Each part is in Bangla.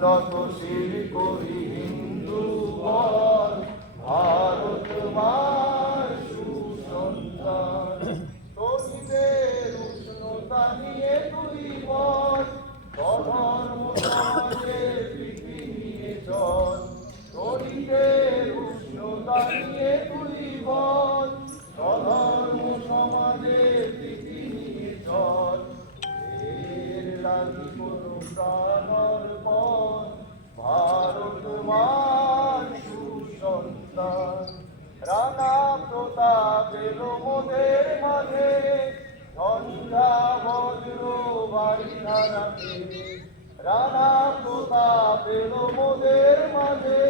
উন্নত করি হিন্দু বল ভারত মার সুসন্তান উষ্ণতা নিয়ে তুই বল অধর্ম সমাজের প্রীতি চল উষ্ণতা নিয়ে তুই বল অধর্ম সমাজের প্রীতি নিয়ে চল এর লাগি কোনো প্রাণর পর রানা মাঝে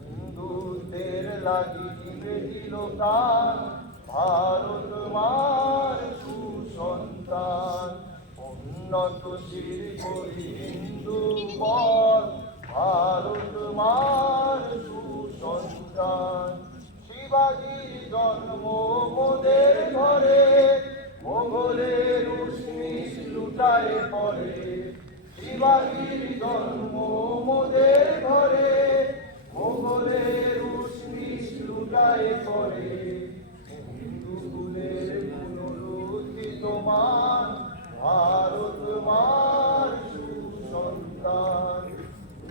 হিন্দুদের লাগি ভারত মার উন্নত হিন্দু ভারত মার শিবাজির জন্ম মোগলের উষ্মিস লুটায় পড়ে। শিবাজির জন্ম মোদের ঘরে। মোগলের উষ্মিস লুটায় পড়ে। হিন্দুকুলের পুনরুত্থিত মান ভারত মার সুসন্তান।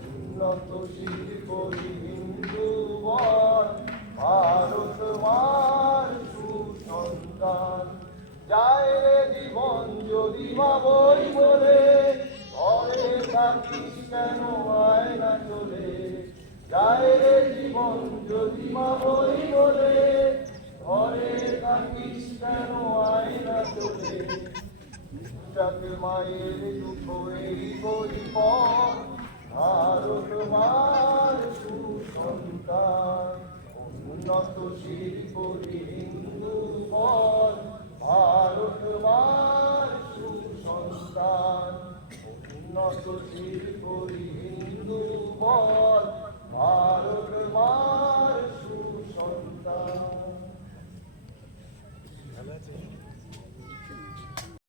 উন্নত করি হিন্দু ভারত মার যদি মা বই বলে, ঘরে থাকিস কেন আয়না চলে? যায় রে জীবন যদি মা বই বলে, ঘরে থাকিস কেন আয়না চলে? যাকে মায়ের দুঃখ এই বই পর ভারত মার সুসন্তান উন্নত করি হিন্দু বল ভারত মার সুশীল করি হিন্দু বল ভারত মার সুসন্তান